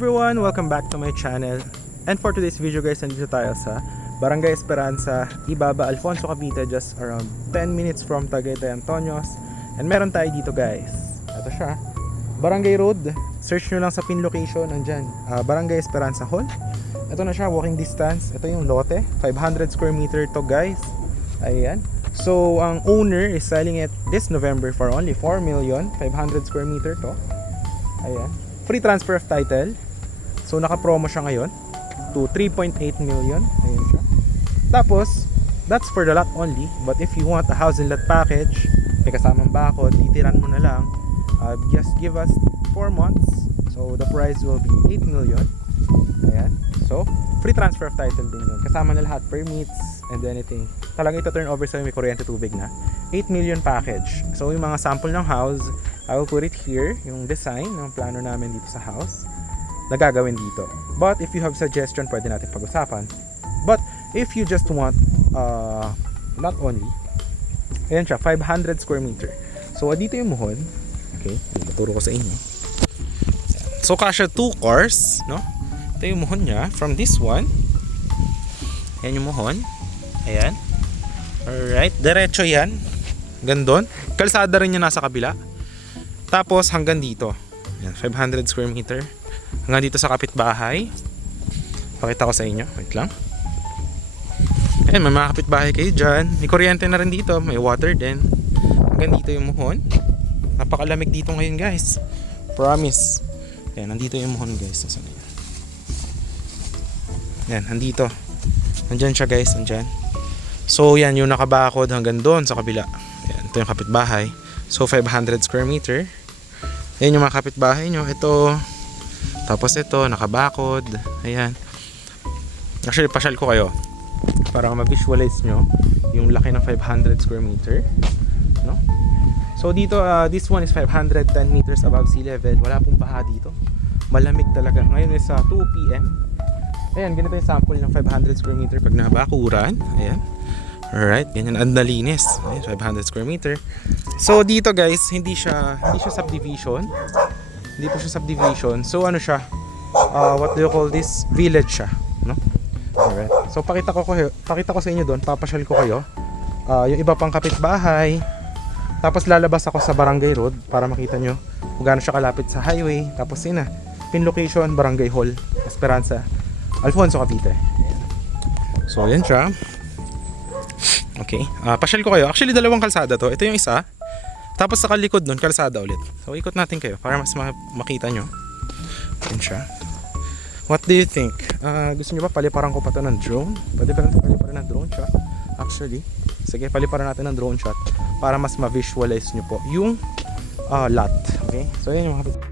Everyone, welcome back to my channel. And for today's video guys, nandito tayo sa Barangay Esperanza, Ibaba, Alfonso, Cavite, just around 10 minutes from Tagaytay, Antonios. And meron tayo dito guys. Ito siya, Barangay Road. Search nyo lang sa pin location, nandyan, Barangay Esperanza Hall. Ito na siya, walking distance. Ito yung lote, 500 square meter to guys. Ayan. So, ang owner is selling it this November for only 4 million, 500 square meter to. Ayan. Free transfer of title. So naka-promo siya ngayon to 3.8 million. Ayun siya. Tapos, that's for the lot only. But if you want a house and lot package, may kasamang bakod, titiran mo na lang. Just give us 4 months. So the price will be 8 million. Ayan. So, free transfer of title din yun. Kasama na lahat, permits and anything. Talagang ito turn over sa'yo, may kuryente tubig na. 8 million package. So yung mga sample ng house, I will put it here. Yung design ng plano namin dito sa house na gagawin dito. But if you have suggestion, pwede natin pag-usapan. But if you just want not only, ayan siya, 500 square meter. So dito yung muhon. Okay, tuturo ko sa inyo. So kasya 2 cars, no? Ito yung muhon niya from this one. Ayan yung muhon. Ayan. Alright, diretso yan. Gandun. Kalsada rin yung nasa kabila. Tapos hanggang dito. Ayan, 500 square meter. Hanggang dito sa kapitbahay. Pakita ko sa inyo. Wait lang. Ayan, may mga kapitbahay kayo dyan. May kuryente na rin dito. May water din. Hanggang dito yung muhon. Napakalamig dito ngayon guys. Promise. Ayan, nandito yung muhon guys. Nasaan na yan? Ayan, nandito. Nandyan siya guys. Nandyan. So yan, yung nakabakod hanggang doon sa kabila. Ayan, ito yung kapitbahay. So 500 square meter. Ayan yung mga kapitbahay nyo. Ito. Tapos ito, nakabakod. Ayan. Actually, pasyal ko kayo para ma-visualize nyo yung laki ng 500 square meter. No? So dito, this one is 510 meters above sea level. Wala pong baha dito. Malamig talaga. Ngayon is 2 PM. Ayan, ganito yung sample ng 500 square meter pag nabakuran. Ayan. Alright, ganyan ang nalinis. Ayan, 500 square meter. So dito guys, hindi siya subdivision. Hindi po siya subdivision. So ano siya? What do you call this? Village siya, no? Alright. So pakita ko sa inyo doon, papasyal ko kayo. Yung iba pang kapitbahay. Tapos lalabas ako sa Barangay Road para makita nyo kung gaano siya kalapit sa highway. Tapos yun na, pin location, Barangay Hall, Esperanza, Alfonso, Cavite. So yan siya. Okay, pasyal ko kayo. Actually, dalawang kalsada to. Ito yung isa. Tapos sa kalikod nun, kalsada ulit. So, ikot natin kayo para mas makita nyo. Yan siya. What do you think? Gusto nyo ba paliparan ko pa to ng drone? Pwede pa rin ito paliparan ng drone shot. Actually, sige, paliparan natin ng drone shot para mas ma-visualize nyo po yung lot. Okay? So, yan yung mga...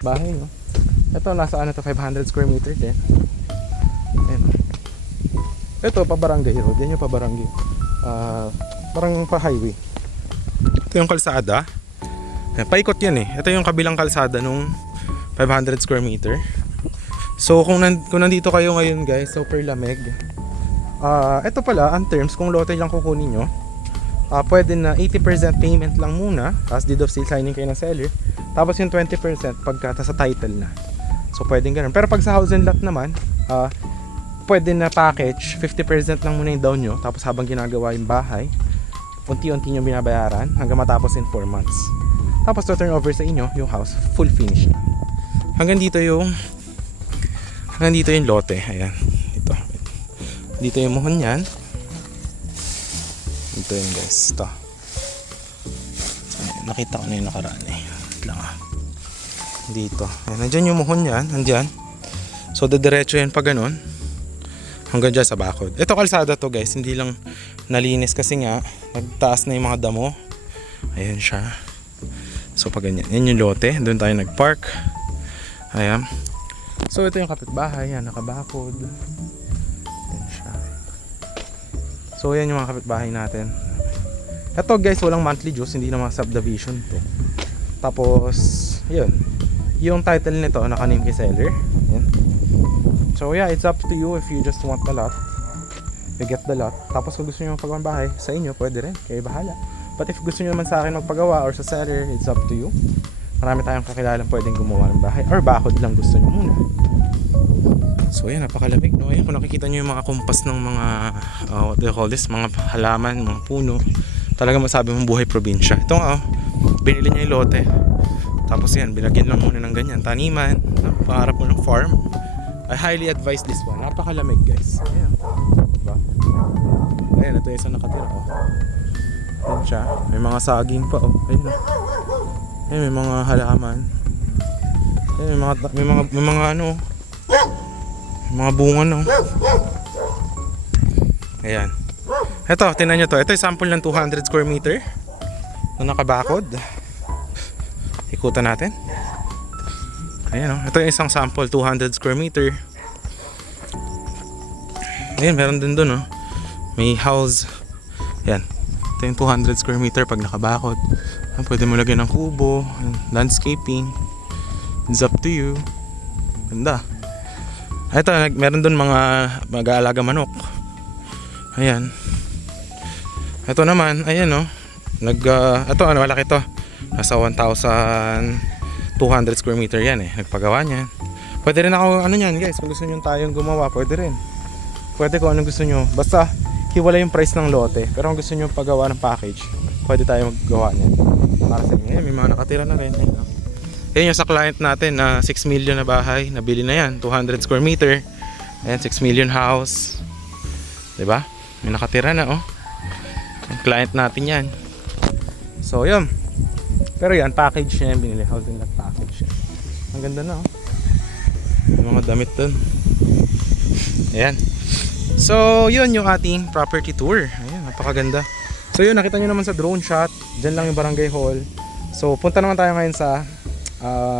bahay, no? Ito, nasa ano to, 500 square meter din. Ayan. Ito, pa barangay road. Yan yung pa barangay. Parang pa highway. Ito yung kalsada. Ayan, paikot yan eh. Ito yung kabilang kalsada nung 500 square meter. So, kung nandito kayo ngayon guys, super lamig. Ito pala, ang terms, kung lote lang kukunin nyo, pwede na 80% payment lang muna. Tapos deed of sale signing kayo ng seller. Tapos yung 20% pagka sa title na. So pwedeng ganun. Pero pag sa house and lot naman, pwede na package, 50% lang muna yung down nyo. Tapos habang ginagawa yung bahay, unti-unti nyo binabayaran hanggang matapos in 4 months. Tapos to turn over sa inyo yung house, full finish na. Hanggang dito yung lote. Ayan. Dito yung muhon yan. Dito yun guys. Ito. So, nakita ko na yung nakaraan eh. Lang dito. Ayan, nandyan yung muhon yan. Nandyan. So diretso yan pa ganun. hanggang dyan sa bakod. Ito kalsada to guys, hindi lang nalinis kasi nga nagtaas na yung mga damo. Ayan siya. So pag ganyan, yan yung lote, doon tayo nag-park. Ayan. So ito yung kapitbahay, yan, nakabakod. Yan siya. So yan yung mga kapitbahay natin. Ito guys, walang monthly dues, hindi na mga subdivision to. Tapos, yun. Yung title nito, naka-name kay seller. Yan. So yeah, it's up to you if you just want the lot. You get the lot. Tapos kung gusto nyo magpagawa ng bahay, sa inyo, pwede rin. Kayo bahala. But if gusto nyo naman sa akin magpagawa or sa seller, it's up to you. Marami tayong kakilalang pwedeng gumawa ng bahay. Or bakod lang gusto nyo muna. So yan, napakalamig, no? Ayan, kung nakikita nyo yung mga kumpas ng mga what do you call this? Mga halaman, mga puno. Talaga masabi mong buhay probinsya. Ito nga, binili niya yung lote. Tapos yan, bilagyan lang muna ng ganyan. Taniman, no? Pangarap mo ng farm. I highly advise this one. Napakalamig, guys. Ayan. Diba? Ayan, ito yung isang nakatira, Ayan siya. May mga saging pa, Ayun, Ayan, may mga halaman. Ayan, may mga ano, mga bunga, no? Ayan. Ito, tingnan nyo to. Ito yung sample ng 200 square meter na nakabakod. Ikutan natin. Ayan, ito yung isang sample 200 square meter. Ayan, meron din dun, may house. Ayan, ito yung 200 square meter pag nakabakod. Ayan, pwede mo lagyan ng kubo, landscaping. It's up to you. Ganda. Ito, meron dun mga mag-aalaga manok. Ayan. Ito naman, ayan, ito, malaki to. Nasa 1,200 square meter yan, nagpagawa niyan. Pwede rin ako, guys, kung gusto nyo tayong gumawa, pwede rin. Pwede kung anong gusto nyo. Basta, hiwala yung price ng lote. Pero kung gusto nyo paggawa ng package, pwede tayo maggawa niyan. Para sa inyo, may mga nakatira na rin. Ayan yung sa client natin na 6 million na bahay, nabili na yan, 200 square meter. Ayan, 6 million house. Diba? May nakatira na, yung client natin yan. So, yun. Pero yan, package niya yung binili. Housing lot package yan. Ang ganda na, May mga damit dun. Ayan. So, yun yung ating property tour. Ayan, napakaganda. So, yun, nakita nyo naman sa drone shot. Diyan lang yung barangay hall. So, punta naman tayo ngayon sa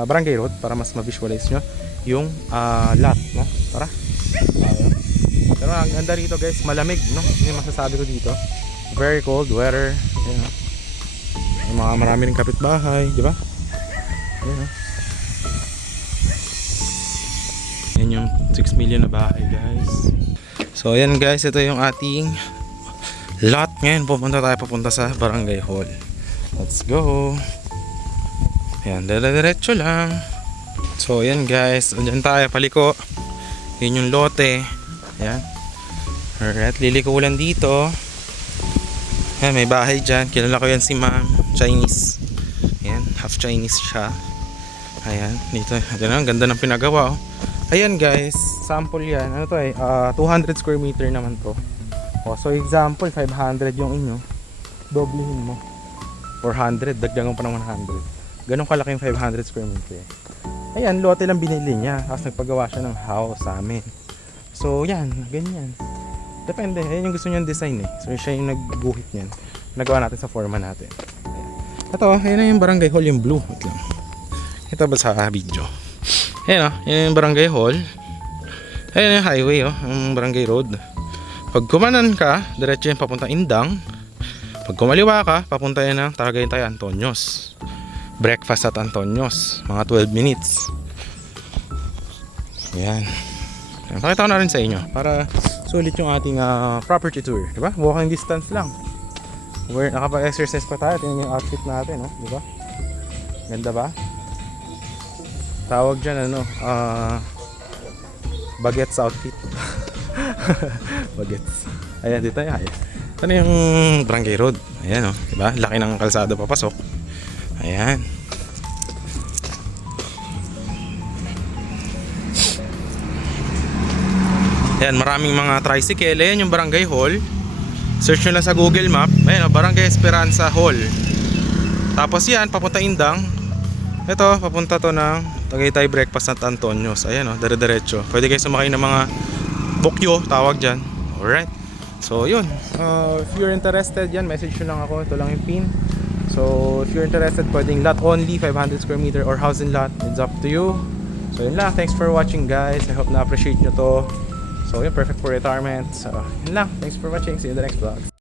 barangay road para mas ma-visualize nyo yung lot, Tara. Pero ang ganda rito, guys, malamig, Yun yung masasabi ko dito. Very cold weather. Ayan, yung mga marami ring kapitbahay, di ba? Ayan, Yan yung 6 million na bahay, guys. So ayan, guys, ito yung ating lot. Ngayon papunta sa barangay hall. Let's go. Ayan, diretso lang. So ayan, guys, andyan tayo, paliko. Yun yung lote. Ayan. Alright, liliko lang dito. Ayan, may bahay dyan. Kilala ko yan si ma'am. Chinese. Ayan, half Chinese siya. Ayan, dito. Ayan, ang ganda ng pinagawa, Ayan, guys, sample yan. Ano to 200 square meter naman to. So example, 500 yung inyo. Doblehin mo. 400, dagdagan pa ng 100. Ganun kalaki yung 500 square meter. Ayan, lote lang binili niya. Tapos nagpagawa siya ng house sa amin. So yan, ganyan. Depende, ayan yung gusto niyang design So siya yung nagguhit niyan. Nagawa natin sa forma natin. Ayan. Ito, ayan yung barangay hall, yung blue. Wait lang. Ito ba sa video? Ayan yan yung barangay hall. Ayan yung highway yung barangay road. Pag kumanan ka, diretso yan papunta Indang. Pag kumaliwa ka, papunta yan ng Tagaytay Antonios. Breakfast at Antonios, mga 12 minutes. Ayan. Pakita ko na rin sa inyo para sulit yung ating property tour, di ba? Walking distance lang. Nakapag-exercise pa tayo. Tingnan yung outfit natin, di ba? Ganda ba? Tawag dyan, bagets outfit. Bagets. Ayan, dito yan. Ito na yung barangay road. Ayan, di ba? Laki ng kalsada papasok. Ayan. Ayan, maraming mga tricycle. Ayan yung barangay hall. Search nyo lang sa Google Map. Ayan, Barangay Esperanza Hall. Tapos yan, papunta Indang. Ito, papunta to ng Tagaytay Breakfast at Antonios. Ayan, dire-diretso. Pwede kayo sumakay ng mga bukyo, tawag dyan. Alright. So, yun. If you're interested yan, message nyo lang ako. Ito lang yung pin. So if you're interested, pwedeng lot only, 500 square meter or house and lot, it's up to you. So yun lang, thanks for watching guys. I hope na-appreciate nyo to. So yun, perfect for retirement. So yun lang, thanks for watching. See you in the next vlog.